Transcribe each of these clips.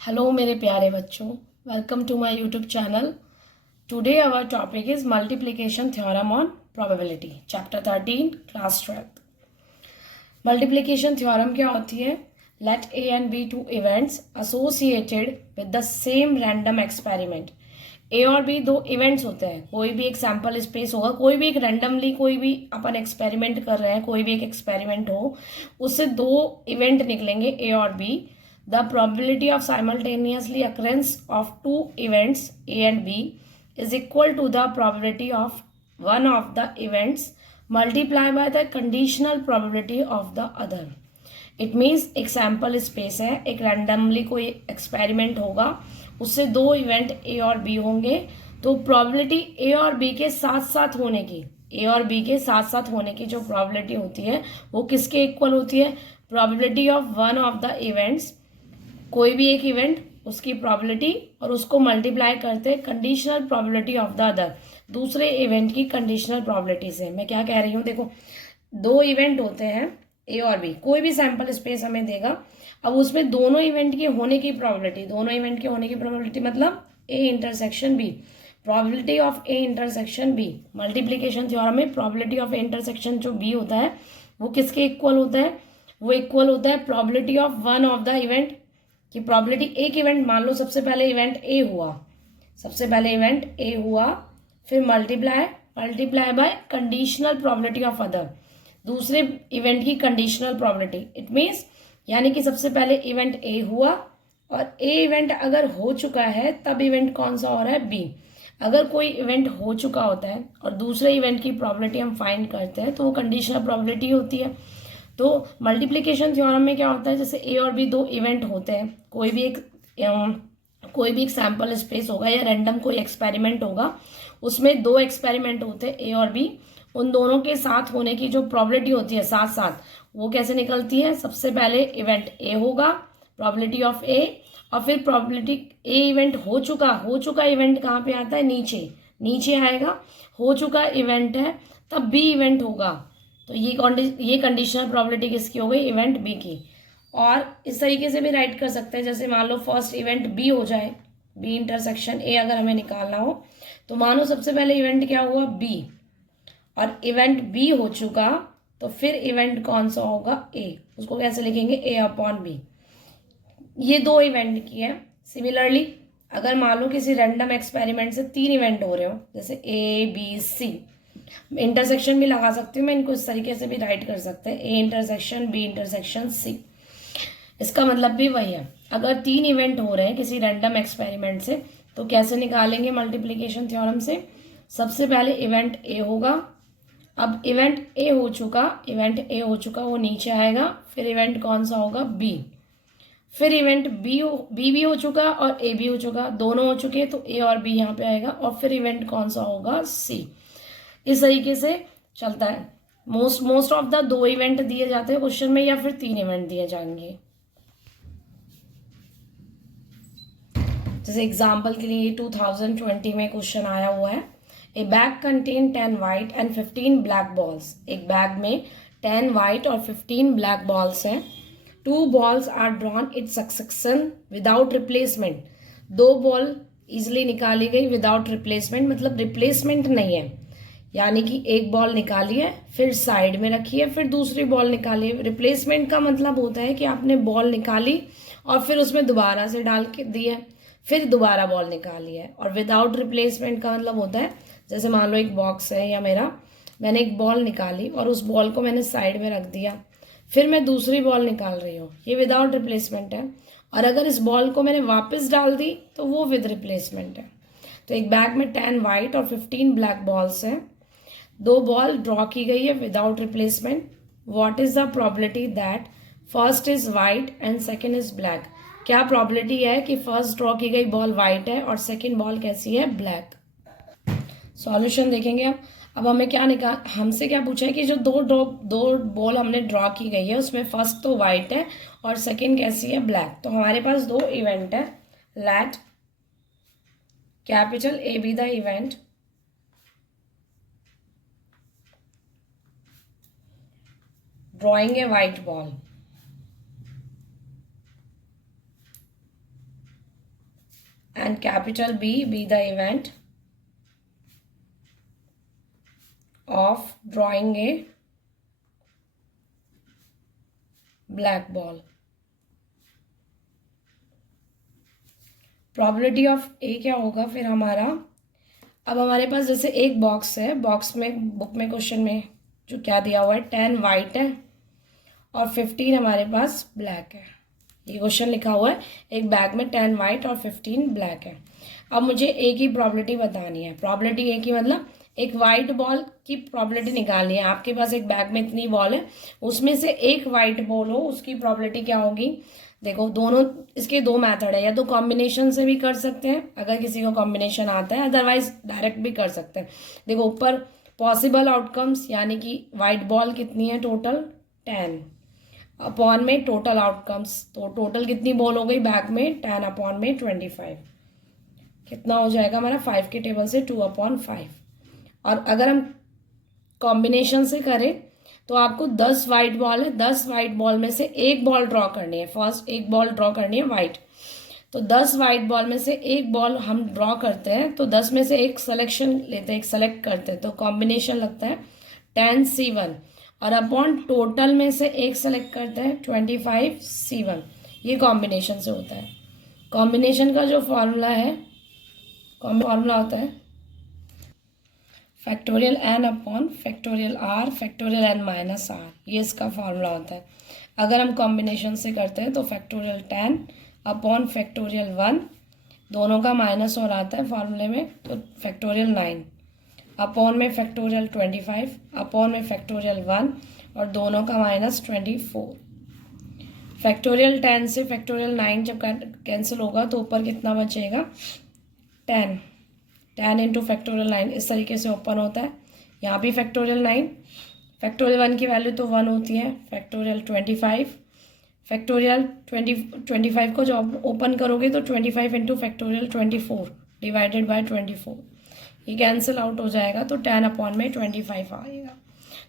Hello मेरे प्यारे बच्चों, welcome to my YouTube channel. Today our topic is multiplication theorem on probability, chapter 13, class 12। Multiplication theorem क्या होती है? Let A and B two events associated with the same random experiment. A और B दो events होते हैं, कोई भी एक सैम्पल स्पेस होगा, कोई भी एक रैंडमली कोई भी अपन एक्सपेरिमेंट कर रहे हैं, कोई भी एक एक्सपेरिमेंट हो, उससे दो इवेंट निकलेंगे ए और B. The probability of simultaneously occurrence of two events A and B is equal to the probability of one of the events multiplied by the conditional probability of the other. It means एक sample space है, एक randomly कोई experiment होगा, उससे दो event A और B होंगे, तो प्रोबेबिलिटी ए और बी के साथ साथ होने की, ए और बी के साथ साथ होने की जो प्रोबेबिलिटी होती है वो किसके इक्वल होती है? Probability of one of the events, कोई भी एक इवेंट उसकी प्रोबेबिलिटी, और उसको मल्टीप्लाई करते conditional probability of the other, दूसरे इवेंट की कंडीशनल प्रोबेबिलिटी से। मैं क्या कह रही हूँ, देखो दो इवेंट होते हैं ए और बी, कोई भी सैंपल स्पेस हमें देगा, अब उसमें दोनों इवेंट के होने की प्रोबेबिलिटी, दोनों इवेंट के होने की प्रोबेबिलिटी मतलब a intersection b, probability of a intersection b. Multiplication theorem में प्रोबेबिलिटी ऑफ ए इंटरसेक्शन जो बी होता है वो किसके इक्वल होता है? वो इक्वल होता है probability of one of the event, कि प्रोबेबिलिटी एक इवेंट, मान लो सबसे पहले इवेंट ए हुआ, सबसे पहले इवेंट ए हुआ, फिर multiply by conditional probability of other, दूसरे इवेंट की कंडीशनल प्रोबेबिलिटी। इट मीन्स यानी कि सबसे पहले इवेंट ए हुआ, और ए इवेंट अगर हो चुका है तब इवेंट कौन सा हो रहा है? बी। अगर कोई इवेंट हो चुका होता है और दूसरे इवेंट की प्रोबेबिलिटी हम फाइंड करते हैं तो वो कंडीशनल प्रोबेबिलिटी होती है। तो मल्टीप्लिकेशन थ्योरम में क्या होता है, जैसे ए और बी दो इवेंट होते हैं, कोई भी एक सैंपल स्पेस होगा या रैंडम कोई एक्सपेरिमेंट होगा, उसमें दो एक्सपेरिमेंट होते हैं ए और बी, उन दोनों के साथ होने की जो प्रोबेबिलिटी होती है साथ साथ, वो कैसे निकलती है? सबसे पहले इवेंट ए होगा, प्रोबेबिलिटी ऑफ ए, और फिर प्रोबेबिलिटी ए इवेंट हो चुका इवेंट कहाँ पे आता है? नीचे आएगा, हो चुका इवेंट है तब बी इवेंट होगा, तो ये कंडीशनल प्रोबेबिलिटी किसकी हो गई? इवेंट बी की। और इस तरीके से भी राइट कर सकते हैं, जैसे मान लो फर्स्ट इवेंट बी हो जाए, बी इंटरसेक्शन ए अगर हमें निकालना हो, तो मानो सबसे पहले इवेंट क्या हुआ? बी, और इवेंट बी हो चुका, तो फिर इवेंट कौन सा होगा? ए। उसको कैसे लिखेंगे? ए अपॉन बी। ये दो इवेंट की है। सिमिलरली अगर मान लो किसी रैंडम एक्सपेरिमेंट से तीन इवेंट हो रहे हो, जैसे ए बी सी, इंटरसेक्शन भी लगा सकती हूँ मैं, इनको इस तरीके से भी राइट कर सकते हैं, a intersection b intersection c. इसका मतलब भी वही है, अगर तीन इवेंट हो रहे हैं किसी रैंडम एक्सपेरिमेंट से, तो कैसे निकालेंगे मल्टीप्लिकेशन थ्योरम से? सबसे पहले इवेंट ए होगा, अब इवेंट ए हो चुका वो नीचे आएगा, फिर इवेंट कौन सा होगा? बी, फिर इवेंट बी भी हो चुका और ए भी हो चुका, दोनों हो चुके, तो ए और बी यहाँ पे आएगा, और फिर इवेंट कौन सा होगा? सी। इस तरीके से चलता है। मोस्ट ऑफ द दो इवेंट दिए जाते हैं क्वेश्चन में, या फिर तीन इवेंट दिए जाएंगे। जैसे एग्जांपल के लिए 2020 में क्वेश्चन आया हुआ है, a bag contain 10 white and 15 black balls. एक बैग में 10 वाइट और 15 ब्लैक बॉल्स हैं। 2 balls are drawn it succession without replacement. दो बॉल इजिली निकाली गई विदाउट रिप्लेसमेंट, मतलब रिप्लेसमेंट नहीं है, यानी कि एक बॉल निकाली है, फिर साइड में रखी है, फिर दूसरी बॉल निकाली है। रिप्लेसमेंट का मतलब होता है कि आपने बॉल निकाली और फिर उसमें दोबारा से डाल के दी है, फिर दोबारा बॉल निकाली है। और विदाउट रिप्लेसमेंट का मतलब होता है, जैसे मान लो एक बॉक्स है या मैंने एक बॉल निकाली और उस बॉल को मैंने साइड में रख दिया, फिर मैं दूसरी बॉल निकाल रही हूँ, ये विदाउट रिप्लेसमेंट है। और अगर इस बॉल को मैंने वापस डाल दी तो वो विद रिप्लेसमेंट है। तो एक बैग में 10 वाइट और 15 ब्लैक बॉल्स हैं, दो बॉल ड्रॉ की गई है without replacement. What is the probability that first is white and second is black? क्या प्रोबेबिलिटी है कि फर्स्ट ड्रॉ की गई बॉल वाइट है और सेकेंड बॉल कैसी है? ब्लैक। सॉल्यूशन देखेंगे अब हमें हमसे क्या पूछा है कि जो दो बॉल हमने ड्रॉ की गई है उसमें फर्स्ट तो वाइट है और सेकेंड कैसी है? ब्लैक। तो हमारे पास दो इवेंट है, let capital A be the event, drawing a white ball, and capital B be the event of drawing a black ball. Probability of A क्या होगा फिर हमारा, अब हमारे पास जैसे एक बॉक्स है, बॉक्स में बुक में क्वेश्चन में जो क्या दिया हुआ है 10 वाइट है और 15 हमारे पास ब्लैक है। ये क्वेश्चन लिखा हुआ है एक बैग में 10 वाइट और 15 ब्लैक है। अब मुझे ए की प्रॉबिलिटी बतानी है। प्रॉबिलिटी ए की मतलब एक वाइट बॉल की प्रॉबिलिटी निकालनी है। आपके पास एक बैग में इतनी बॉल है, उसमें से एक वाइट बॉल हो, उसकी प्रॉबिलिटी क्या होगी। देखो दोनों, इसके दो मेथड है, या तो कॉम्बिनेशन से भी कर सकते हैं अगर किसी को कॉम्बिनेशन आता है, अदरवाइज डायरेक्ट भी कर सकते हैं। देखो ऊपर पॉसिबल आउटकम्स, यानी कि वाइट बॉल कितनी है टोटल 10 अपॉन में टोटल आउटकम्स, तो टोटल कितनी बॉल हो गई बैग में 10 अपॉन में 25, कितना हो जाएगा हमारा 5 के टेबल से 2/5। और अगर हम कॉम्बिनेशन से करें तो आपको 10 वाइट बॉल है, 10 वाइट बॉल में से एक बॉल ड्रॉ करनी है। फर्स्ट एक बॉल ड्रॉ करनी है वाइट, तो 10 वाइट बॉल में से एक बॉल हम ड्रॉ करते हैं, तो 10 में से एक सिलेक्शन लेते हैं, एक सेलेक्ट करते हैं, तो कॉम्बिनेशन लगता है 10C1 और अपॉन टोटल में से एक सेलेक्ट करते हैं 25C1। ये कॉम्बिनेशन से होता है। कॉम्बिनेशन का जो फॉर्मूला है, फॉर्मूला होता है factorial n upon factorial r factorial n minus r, ये इसका फॉर्मूला होता है। अगर हम कॉम्बिनेशन से करते हैं तो फैक्टोरियल 10 अपॉन फैक्टोरियल 1, दोनों का माइनस और आता है फॉर्मूले में, तो फैक्टोरियल 9 अपॉन में फैक्टोरियल 25 अपॉन में फैक्टोरियल 1 और दोनों का माइनस 24। फैक्टोरियल 10 से फैक्टोरियल 9 जब कैंसिल होगा तो ऊपर कितना बचेगा 10 इंटू फैक्टोरियल 9, इस तरीके से ओपन होता है। यहाँ भी फैक्टोरियल 9, फैक्टोरियल 1 की वैल्यू तो 1 होती है, फैक्टोरियल 25, फैक्टोरियल 25 को जब ओपन करोगे तो 25 इंटू फैक्टोरियल 24 डिवाइडेड बाय 24, ये कैंसिल आउट हो जाएगा, तो 10 अपॉन में 25 आएगा।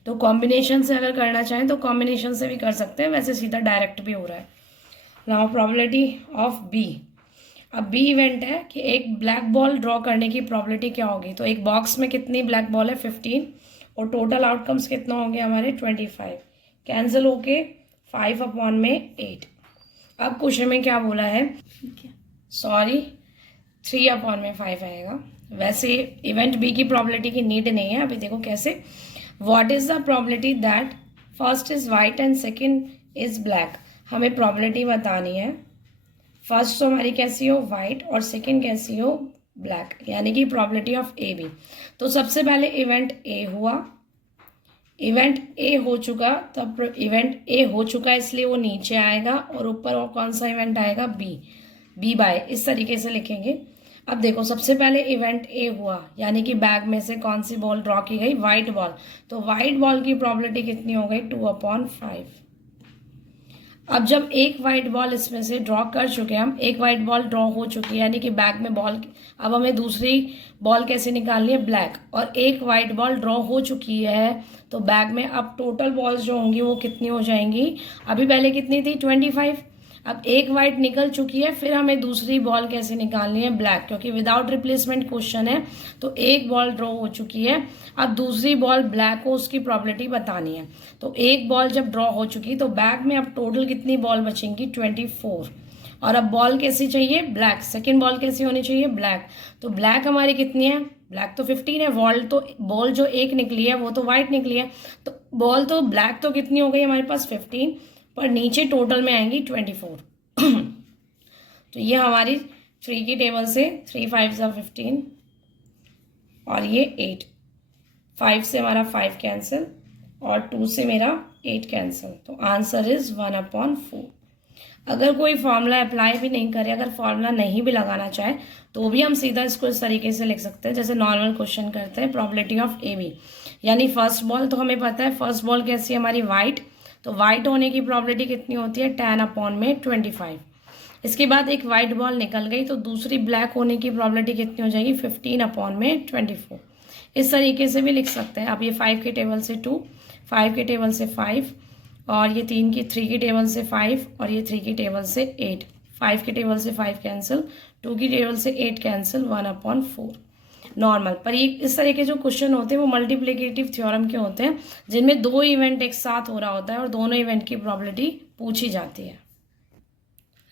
तो कॉम्बिनेशन से अगर करना चाहें तो कॉम्बिनेशन से भी कर सकते हैं, वैसे सीधा डायरेक्ट भी हो रहा है। नाउ प्रोबेबिलिटी ऑफ बी, अब बी इवेंट है कि एक ब्लैक बॉल ड्रॉ करने की प्रॉबिलिटी क्या होगी। तो एक बॉक्स में कितनी ब्लैक बॉल है 15 और टोटल आउटकम्स कितना होंगे हमारे 25, कैंसिल होके 5 अपॉन में 8। अब क्वेश्चन में क्या बोला है, सॉरी 3 अपॉन में 5 आएगा। वैसे इवेंट बी की प्रॉबिलिटी की नीड नहीं है। अभी देखो कैसे, what is the probability that first is white and second is black. हमें प्रॉबिलिटी बतानी है, फर्स्ट तो हमारी कैसी हो वाइट और सेकंड कैसी हो ब्लैक, यानी कि प्रॉबिलिटी ऑफ ए बी। तो सबसे पहले इवेंट ए हुआ, इवेंट ए हो चुका, तब इवेंट ए हो चुका इसलिए वो नीचे आएगा और ऊपर और कौन सा इवेंट आएगा बी बाय, इस तरीके से लिखेंगे। अब देखो सबसे पहले इवेंट ए हुआ, यानी कि बैग में से कौन सी बॉल ड्रॉ की गई वाइट बॉल, तो वाइट बॉल की प्रॉबिलिटी कितनी हो गई 2/5। अब जब एक वाइट बॉल इसमें से ड्रॉ कर चुके हैं हम, एक वाइट बॉल ड्रॉ हो चुकी है, यानी कि बैग में बॉल, अब हमें दूसरी बॉल कैसे निकालनी है ब्लैक, और एक वाइट बॉल ड्रॉ हो चुकी है, तो बैग में अब टोटल बॉल्स जो होंगी वो कितनी हो जाएंगी, अभी पहले कितनी थी 25, अब एक वाइट निकल चुकी है, फिर हमें दूसरी बॉल कैसे निकालनी है ब्लैक, क्योंकि विदाउट रिप्लेसमेंट क्वेश्चन है, तो एक बॉल ड्रॉ हो चुकी है, अब दूसरी बॉल ब्लैक हो, उसकी प्रॉबिलिटी बतानी है। तो एक बॉल जब ड्रॉ हो चुकी तो बैग में अब टोटल कितनी बॉल बचेंगी 24, और अब बॉल कैसी चाहिए ब्लैक, सेकेंड बॉल कैसी होनी चाहिए ब्लैक, तो ब्लैक हमारी कितनी है, ब्लैक तो 15 है, बॉल जो एक निकली है वो तो वाइट निकली है, तो बॉल तो ब्लैक तो कितनी हो गई हमारे पास 15, पर नीचे टोटल में आएंगी 24। तो ये हमारी 3 की टेबल से 3 5 15 और ये 8, 5 से हमारा 5 कैंसिल और 2 से मेरा 8 कैंसिल, तो आंसर इज 1/4। अगर कोई फॉर्मूला अप्लाई भी नहीं करे, अगर फॉर्मूला नहीं भी लगाना चाहे तो भी हम सीधा इसको इस तरीके से लिख सकते हैं जैसे नॉर्मल क्वेश्चन करते हैं, प्रॉबिलिटी ऑफ ए बी, यानी फर्स्ट बॉल तो हमें पता है, फर्स्ट बॉल कैसी है हमारी वाइट, तो वाइट होने की प्रॉबिलिटी कितनी होती है 10 अपॉन में 25। इसके बाद एक वाइट बॉल निकल गई तो दूसरी ब्लैक होने की प्रॉबिलिटी कितनी हो जाएगी 15 अपॉन में 24। इस तरीके से भी लिख सकते हैं। अब ये 5 के टेबल से 2, 5 के टेबल से 5 और ये 3 की 3 की टेबल से 5 और ये 3 की टेबल से 8, 5 की टेबल से 5 कैंसिल, 2 की टेबल से 8 कैंसिल, 1/4 नॉर्मल। पर ये इस तरह के जो क्वेश्चन होते हैं वो मल्टीप्लिकेटिव थ्योरम के होते हैं, जिनमें दो इवेंट एक साथ हो रहा होता है और दोनों इवेंट की प्रोबेबिलिटी पूछी जाती है।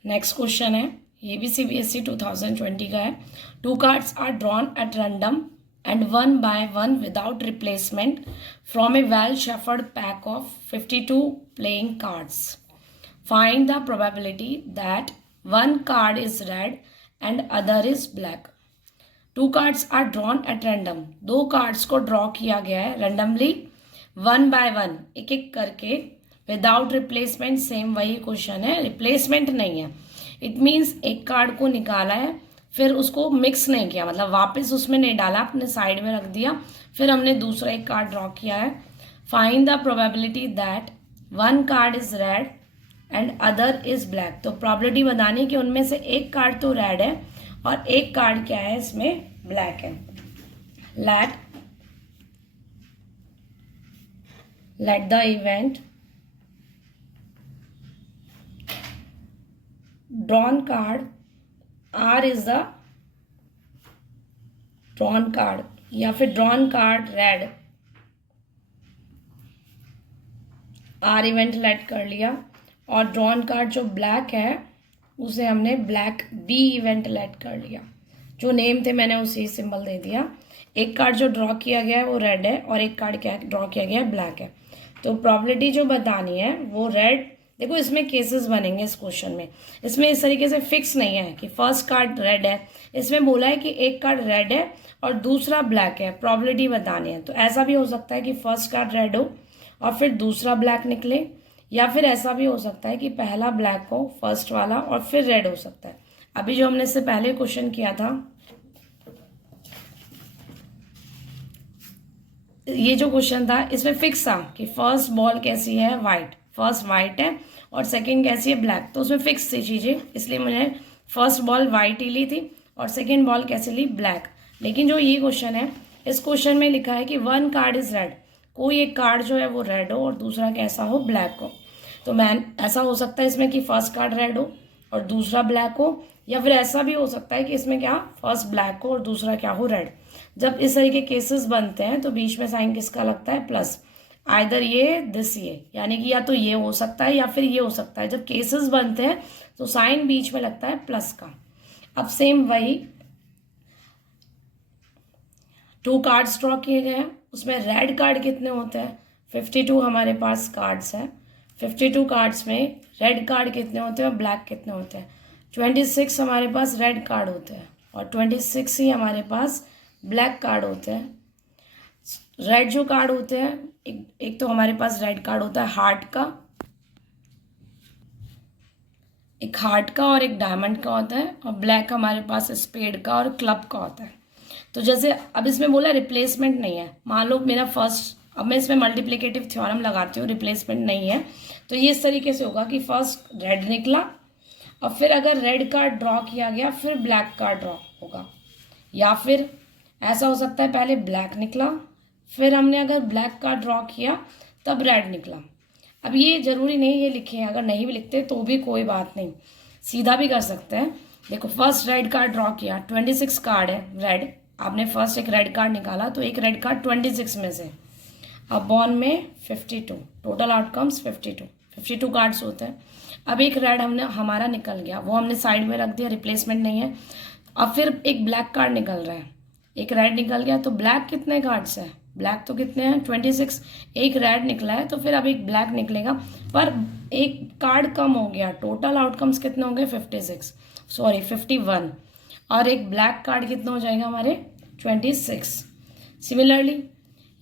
नेक्स्ट क्वेश्चन है, ये भी CBSE 2020 का है। 2 cards are drawn at random and 1 by 1 without replacement from a well shuffled pack of 52 playing cards. Find the probability that one card is red and other is black. 2 cards are drawn at random. 2 cards को draw किया गया है randomly, 1 by 1 एक एक करके, without replacement, same वही question है, replacement नहीं है। इट मीन्स एक कार्ड को निकाला है, फिर उसको मिक्स नहीं किया, मतलब वापस उसमें नहीं डाला, अपने साइड में रख दिया, फिर हमने दूसरा एक कार्ड ड्रॉ किया है। Find the probability that one card is red and other is black. तो प्रोबेबिलिटी बतानी कि उनमें से एक कार्ड तो रेड है और एक कार्ड क्या है, इसमें ब्लैक है। Let the event drawn card R is the drawn card, या फिर drawn card red, R event let कर लिया, और drawn card जो black है उसे हमने black B इवेंट लेट कर लिया। जो नेम थे मैंने उसी सिंबल दे दिया। एक कार्ड जो ड्रॉ किया गया है वो रेड है और एक कार्ड क्या ड्रॉ किया गया है, ब्लैक है। तो प्रोबेबिलिटी जो बतानी है वो रेड, देखो इसमें केसेस बनेंगे इस क्वेश्चन में, इसमें इस तरीके से फिक्स नहीं है कि फर्स्ट कार्ड रेड है, इसमें बोला है कि एक कार्ड रेड है और दूसरा ब्लैक है, प्रोबेबिलिटी बतानी है। तो ऐसा भी हो सकता है कि फर्स्ट कार्ड रेड हो और फिर दूसरा ब्लैक निकले, या फिर ऐसा भी हो सकता है कि पहला ब्लैक हो फर्स्ट वाला और फिर रेड हो सकता है। अभी जो हमने इससे पहले क्वेश्चन किया था, ये जो क्वेश्चन था इसमें फिक्स था कि फर्स्ट बॉल कैसी है, वाइट, फर्स्ट वाइट है और सेकंड कैसी है, ब्लैक। तो उसमें फिक्स थी चीज़ें, इसलिए मैंने फर्स्ट बॉल वाइट ही ली थी और सेकंड बॉल कैसे ली, ब्लैक। लेकिन जो ये क्वेश्चन है, इस क्वेश्चन में लिखा है कि वन कार्ड इज रेड, कोई एक कार्ड जो है वो रेड हो और दूसरा कैसा हो, ब्लैक हो। तो ऐसा हो सकता है इसमें कि फर्स्ट कार्ड रेड हो और दूसरा ब्लैक हो, या फिर ऐसा भी हो सकता है कि इसमें क्या, फर्स्ट ब्लैक हो और दूसरा क्या हो, रेड। जब इस तरह के केसेस बनते हैं तो बीच में साइन किसका लगता है, प्लस। आइदर ये दिस ये, यानी कि या तो ये हो सकता है या फिर ये हो सकता है। जब केसेस बनते हैं तो साइन बीच में लगता है प्लस का। अब सेम वही 2 कार्ड्स ड्रॉ किए गए हैं, उसमें रेड कार्ड कितने होते हैं, 52 हमारे पास कार्ड्स हैं। 52 कार्ड्स में रेड कार्ड कितने होते हैं और ब्लैक कितने होते हैं, 26 हमारे पास रेड कार्ड होते हैं और 26 ही हमारे पास ब्लैक कार्ड होते हैं। रेड जो कार्ड होते हैं, एक तो हमारे पास रेड कार्ड होता है हार्ट का, एक हार्ट का और एक डायमंड का होता है, और ब्लैक हमारे पास स्पेड का और क्लब का होता है। तो जैसे अब इसमें बोला रिप्लेसमेंट नहीं है, मान लो मेरा फर्स्ट, अब मैं इसमें मल्टीप्लिकेटिव थ्योरम लगाती हूँ, रिप्लेसमेंट नहीं है, तो ये इस तरीके से होगा कि फर्स्ट रेड निकला और फिर अगर रेड कार्ड ड्रॉ किया गया फिर ब्लैक कार्ड ड्रॉ होगा, या फिर ऐसा हो सकता है पहले ब्लैक निकला फिर हमने अगर ब्लैक कार्ड ड्रॉ किया तब रेड निकला। अब ये जरूरी नहीं ये लिखे हैं, अगर नहीं भी लिखते तो भी कोई बात नहीं, सीधा भी कर सकते हैं। देखो फर्स्ट रेड कार्ड ड्रॉ किया, 26 कार्ड है रेड, आपने फर्स्ट एक रेड कार्ड निकाला तो एक रेड कार्ड 26 में से, अब बॉन में 52, टोटल आउटकम्स 52 कार्ड्स होते हैं। अब एक रेड हमारा निकल गया, वो हमने साइड में रख दिया, रिप्लेसमेंट नहीं है। अब फिर एक ब्लैक कार्ड निकल रहा है, एक रेड निकल गया, तो ब्लैक कितने कार्ड्स हैं, ब्लैक तो कितने हैं 26, एक रेड निकला है तो फिर अब एक ब्लैक निकलेगा, पर एक कार्ड कम हो गया, टोटल आउटकम्स कितने होंगे 51, और एक ब्लैक कार्ड कितना हो जाएगा हमारे 26। सिमिलरली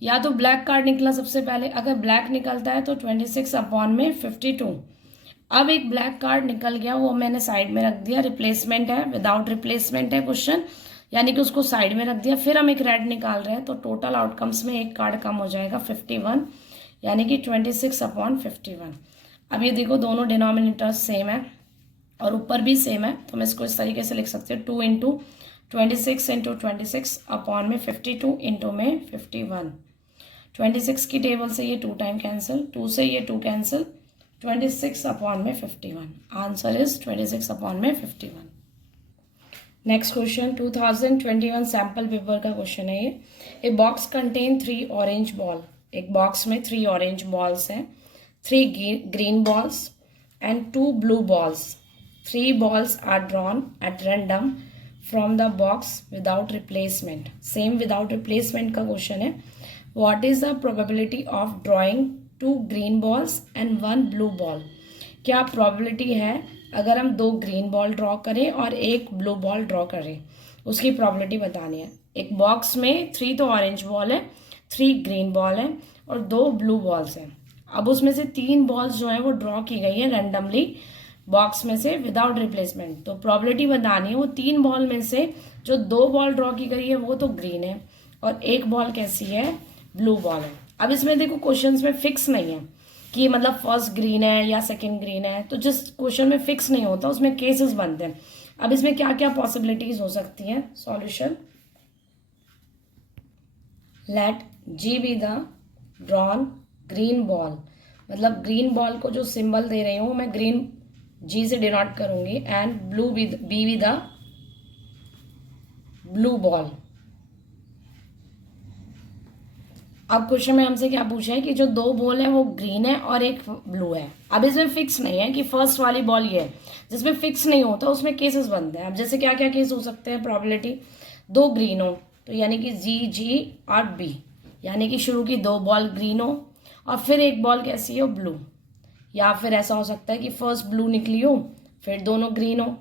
या तो ब्लैक कार्ड निकला सबसे पहले, अगर ब्लैक निकलता है तो 26 अपॉन में 52। अब एक ब्लैक कार्ड निकल गया, वो मैंने साइड में रख दिया, रिप्लेसमेंट है, विदाउट रिप्लेसमेंट है क्वेश्चन, यानी कि उसको साइड में रख दिया। फिर हम एक रेड निकाल रहे हैं तो टोटल आउटकम्स में एक कार्ड कम हो जाएगा 51, यानी कि 26 अपॉन 51। अब ये देखो दोनों डिनोमिनेटर्स सेम है और ऊपर भी सेम है, तो मैं इसको इस तरीके से लिख सकते हैं 2 इंटू 26 इंटू 26 अपॉन में 52 इंटू में 51। 26 की टेबल से ये 2 टाइम कैंसिल, 2 से ये 2 कैंसिल, 26 अपॉन में 51. आंसर इज 26 अपॉन में 51. नेक्स्ट क्वेश्चन 2021 सैम्पल पेपर का क्वेश्चन है ये. A box contain 3 orange ball. एक बॉक्स में 3 ऑरेंज बॉल्स हैं, 3 green balls and 2 blue balls. 3 balls are drawn at random from the box without replacement. Same without replacement का question है. What is the probability of drawing 2 green balls and 1 blue ball? क्या probability है अगर हम 2 green ball draw करें और 1 blue ball draw करें, उसकी प्रोबेबिलिटी बतानी है. एक बॉक्स में 3 तो ऑरेंज बॉल है, 3 ग्रीन बॉल है और 2 ब्लू बॉल्स हैं. अब उसमें से 3 बॉल्स जो है वो ड्रॉ की गई है रैंडमली बॉक्स में से विदाउट रिप्लेसमेंट. तो प्रोबेबिलिटी बतानी है वो 3 बॉल में से जो 2 बॉल ड्रॉ की गई है वो तो ग्रीन है और 1 बॉल कैसी है, ब्लू बॉल है. अब इसमें देखो क्वेश्चंस में फिक्स नहीं है कि मतलब फर्स्ट ग्रीन है या सेकंड ग्रीन है, तो जिस क्वेश्चन में फिक्स नहीं होता उसमें केसेस बनते हैं. अब इसमें क्या क्या पॉसिबिलिटीज हो सकती हैं. Solution. Let g be the drawn green ball. मतलब ग्रीन बॉल को जो सिंबल दे रही हूँ मैं ग्रीन जी से डिनोट करूंगी and blue be the blue ball. अब क्वेश्चन में हमसे क्या पूछा है कि जो 2 बॉल है वो ग्रीन है और 1 ब्लू है. अब इसमें फिक्स नहीं है कि फर्स्ट वाली बॉल ये है. जिसमें फिक्स नहीं होता उसमें केसेस बनते हैं. अब जैसे क्या क्या केस हो सकते हैं. प्रोबेबिलिटी 2 ग्रीन हो तो यानी कि जी और बी, यानी कि शुरू की 2 बॉल ग्रीन हो और फिर 1 बॉल कैसी हो, ब्लू. या फिर ऐसा हो सकता है कि फर्स्ट ब्लू निकली हो फिर दोनों ग्रीन हो.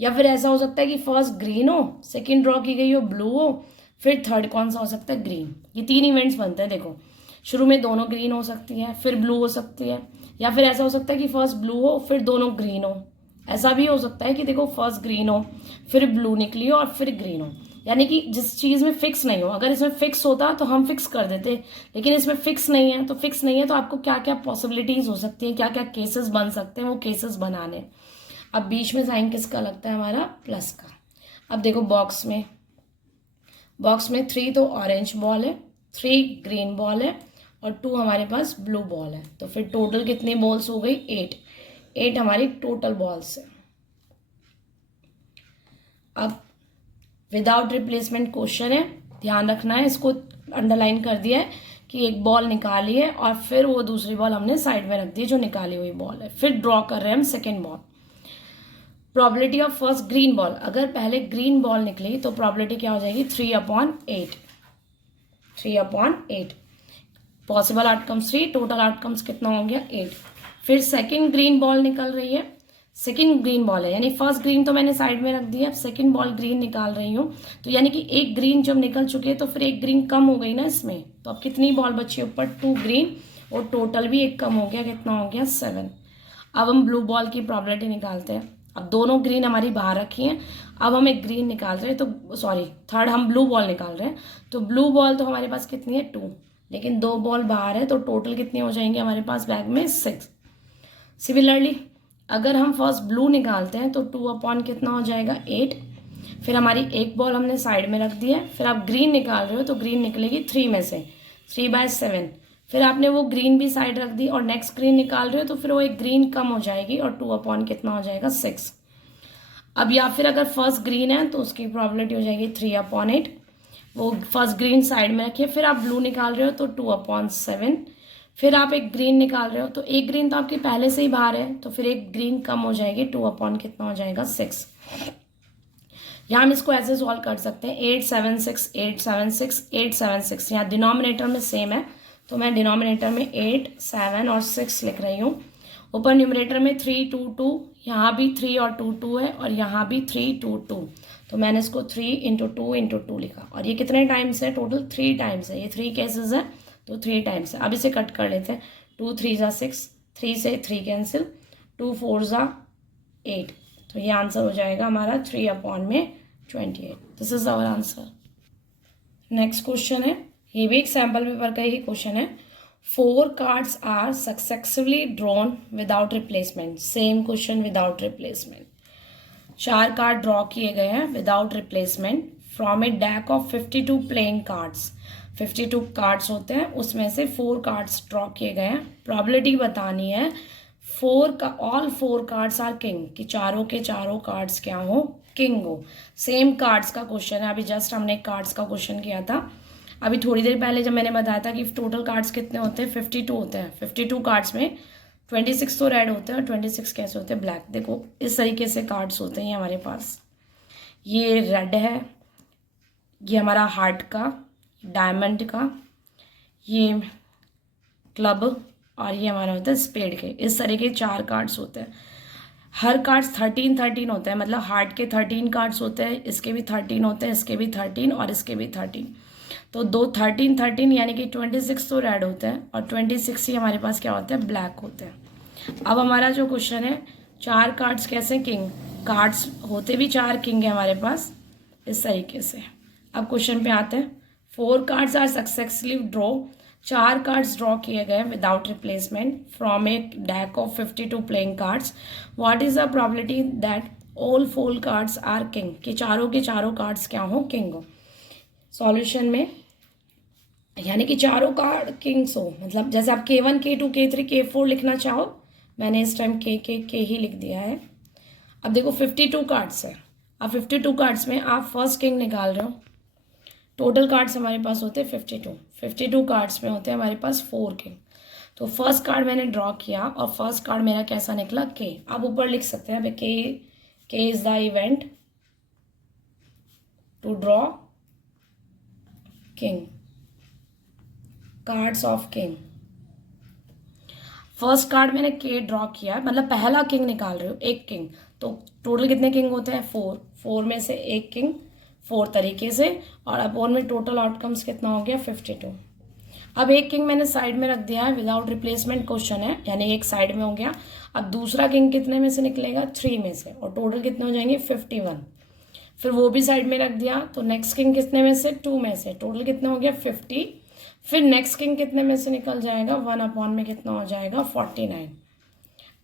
या फिर ऐसा हो सकता है कि फर्स्ट ग्रीन हो, सेकेंड ड्रॉ की गई हो ब्लू हो, फिर थर्ड कौन सा हो सकता है, ग्रीन. ये 3 इवेंट्स बनते हैं. देखो शुरू में दोनों ग्रीन हो सकती है, फिर ब्लू हो सकती है. या फिर ऐसा हो सकता है कि फर्स्ट ब्लू हो फिर दोनों ग्रीन हो. ऐसा भी हो सकता है कि देखो फर्स्ट ग्रीन हो फिर ब्लू निकली हो और फिर ग्रीन हो. यानी कि जिस चीज़ में फिक्स नहीं हो, अगर इसमें फिक्स होता तो हम फिक्स कर देते, लेकिन इसमें फिक्स नहीं है. तो फिक्स नहीं है तो आपको क्या क्या पॉसिबिलिटीज हो सकती हैं, क्या क्या केसेस बन सकते हैं, वो केसेस बनाने. अब बीच में साइन किसका लगता है, हमारा प्लस का. अब देखो बॉक्स में 3 तो ऑरेंज बॉल है, 3 ग्रीन बॉल है और 2 हमारे पास ब्लू बॉल है. तो फिर टोटल कितनी बॉल्स हो गई, 8 हमारी टोटल बॉल्स है. अब विदाउट रिप्लेसमेंट क्वेश्चन है, ध्यान रखना है. इसको अंडरलाइन कर दिया है कि एक बॉल निकाली है और फिर वो दूसरी बॉल हमने साइड में रख दी जो निकाली हुई बॉल है. फिर ड्रॉ कर रहे हैं हम second ball. Probability of first green ball, अगर पहले ग्रीन बॉल निकली तो प्रोबेबिलिटी क्या हो जाएगी, 3/8. 3/8. पॉसिबल आउटकम्स 3, टोटल आउटकम्स कितना हो गया, 8. फिर सेकेंड ग्रीन बॉल निकल रही है, सेकेंड ग्रीन बॉल है यानी फर्स्ट ग्रीन तो मैंने साइड में रख दिया, सेकेंड बॉल ग्रीन निकाल रही हूँ. तो यानी कि 1 ग्रीन जब निकल चुके हैं तो फिर 1 ग्रीन कम हो गई ना इसमें. तो अब कितनी बॉल बची ऊपर, 2 ग्रीन और टोटल भी 1 कम हो गया, कितना हो गया, 7. अब हम ब्लू बॉल की प्रोबेबिलिटी निकालते हैं. अब दोनों ग्रीन हमारी बाहर रखी हैं, अब हम एक ग्रीन निकाल रहे हैं, तो सॉरी थर्ड हम ब्लू बॉल निकाल रहे हैं. तो ब्लू बॉल तो हमारे पास कितनी है, 2, लेकिन 2 बॉल बाहर है तो टोटल कितनी हो जाएंगे हमारे पास बैग में, 6. सिमिलरली अगर हम फर्स्ट ब्लू निकालते हैं तो 2 कितना हो जाएगा, 8. फिर हमारी 1 बॉल हमने साइड में रख दी है. फिर आप ग्रीन निकाल रहे हो तो ग्रीन निकलेगी 3 में से, 3/7. फिर आपने वो ग्रीन भी साइड रख दी और नेक्स्ट ग्रीन निकाल रहे हो तो फिर वो एक ग्रीन कम हो जाएगी और 2 कितना हो जाएगा, 6. अब या फिर अगर फर्स्ट ग्रीन है तो उसकी प्रोबेबिलिटी हो जाएगी 3/8. वो फर्स्ट ग्रीन साइड में रखिए. फिर आप ब्लू निकाल रहे हो तो 2/7. फिर आप एक ग्रीन निकाल रहे हो तो एक ग्रीन तो आपकी पहले से ही बाहर है तो फिर एक ग्रीन कम हो जाएगी, 2 कितना हो जाएगा, 6. यहाँ हम इसको ऐसे सॉल्व कर सकते हैं, 8 7 6 8 7 6 8 7 6. यहाँ डिनोमिनेटर में सेम है तो मैं डिनोमिनेटर में 8 7 और 6 लिख रही हूँ. ऊपर न्यूमरेटर में 3 2 2, यहाँ भी 3 और 2 2 है और यहाँ भी 3 2 2. तो मैंने इसको 3 × 2 × 2 लिखा. और ये कितने टाइम्स है, टोटल 3 टाइम्स है. ये 3 केसेस है तो 3 टाइम्स है. अब इसे कट कर लेते हैं. 2 3 6, 3 से 3 कैंसिल, 2 4 8. तो ये आंसर हो जाएगा हमारा 3/28. This is our answer. Next question है, ये भी एक सैम्पल पेपर का ही क्वेश्चन है. 4 cards are successfully drawn without replacement. Same question without replacement. 4 card draw किए गए हैं without replacement from a deck of 52 playing cards. 52 cards होते हैं, उसमें से 4 कार्ड्स ड्रॉ किए गए हैं. प्रोबेबिलिटी बतानी है ऑल 4 कार्ड्स आर किंग, कि चारों के चारों कार्ड्स क्या हो, किंग हो। सेम कार्ड्स का क्वेश्चन है, अभी जस्ट हमने कार्ड्स का क्वेश्चन किया था अभी थोड़ी देर पहले, जब मैंने बताया था कि टोटल कार्ड्स कितने होते हैं, 52 होते हैं। 52 कार्ड्स में 26 तो रेड होते हैं और 26 कैसे होते हैं, ब्लैक। देखो इस तरीके से कार्ड्स होते हैं हमारे पास। ये रेड है, ये हमारा हार्ट का, डायमंड का, ये क्लब, और ये हमारा होता है स्पेड के। इस तरह के 4 कार्ड्स होते हैं। हर कार्ड्स 13 होते हैं, मतलब हार्ट के 13 कार्ड्स होते हैं, इसके भी 13 होते हैं, इसके भी 13 और इसके भी 13। तो 13 यानी कि 26 तो रेड होते हैं और 26 ही हमारे पास क्या होते हैं, ब्लैक होते हैं। अब हमारा जो क्वेश्चन है, 4 कार्ड्स कैसे किंग, कार्ड्स होते भी 4 किंग है हमारे पास इस तरीके से। अब क्वेश्चन पे आते हैं। 4 cards are successfully draw, 4 cards draw किए गए without replacement from a deck of 52 playing cards. What is the probability that all 4 cards are king, कि चारों के चारों कार्ड्स क्या हो, किंग हो। सॉल्यूशन में यानी कि चारों कार्ड किंग्स हो, मतलब जैसे आप K1 K2 K3 K4 लिखना चाहो, मैंने इस टाइम के ही लिख दिया है। अब देखो 52 कार्ड्स है, अब 52 कार्ड्स में आप फर्स्ट किंग निकाल रहे हो। टोटल कार्ड्स हमारे पास होते हैं 52 कार्ड्स में होते हैं हमारे पास 4 किंग। तो फर्स्ट कार्ड मैंने ड्रॉ किया और फर्स्ट कार्ड मेरा कैसा निकला, के। आप ऊपर लिख सकते हैं, K is the event to draw king, cards of king. First card मैंने के ड्रॉ किया, मतलब पहला किंग निकाल रहे हो, एक किंग। तो टोटल कितने किंग होते हैं, 4 में से एक किंग 4 तरीके से, और अपॉन में टोटल आउटकम्स कितना हो गया, 52। अब एक किंग मैंने साइड में रख दिया है, विदाउट रिप्लेसमेंट क्वेश्चन है, यानी एक साइड में हो गया। अब दूसरा किंग कितने में से निकलेगा, 3 में से, और टोटल कितने हो जाएंगे, 51। फिर वो भी साइड में रख दिया, तो नेक्स्ट किंग कितने में से, 2 में से, टोटल कितना हो गया, 50। फिर नेक्स्ट किंग कितने में से निकल जाएगा, 1 अपॉन में कितना हो जाएगा, 49।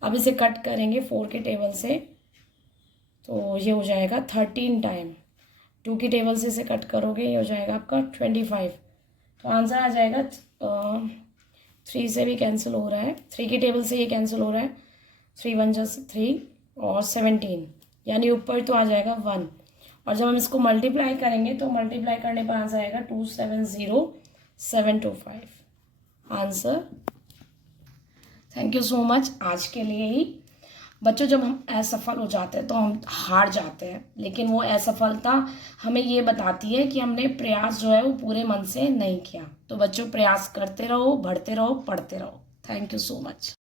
अब इसे कट करेंगे 4 के टेबल से, तो ये हो जाएगा 13 टाइम। 2 की टेबल से इसे कट करोगे, ये हो जाएगा आपका 25। तो आंसर आ जाएगा 3 से भी कैंसिल हो रहा है, 3 की टेबल से ये कैंसिल हो रहा है, 3 1 3 और 17, यानी ऊपर तो आ जाएगा 1। और जब हम इसको मल्टीप्लाई करेंगे तो मल्टीप्लाई करने पर आंसर आएगा 270725 answer. Thank you so much. आज के लिए ही बच्चों, जब हम असफल हो जाते हैं तो हम हार जाते हैं, लेकिन वो असफलता हमें ये बताती है कि हमने प्रयास जो है वो पूरे मन से नहीं किया। तो बच्चों प्रयास करते रहो, बढ़ते रहो, पढ़ते रहो। Thank you so much.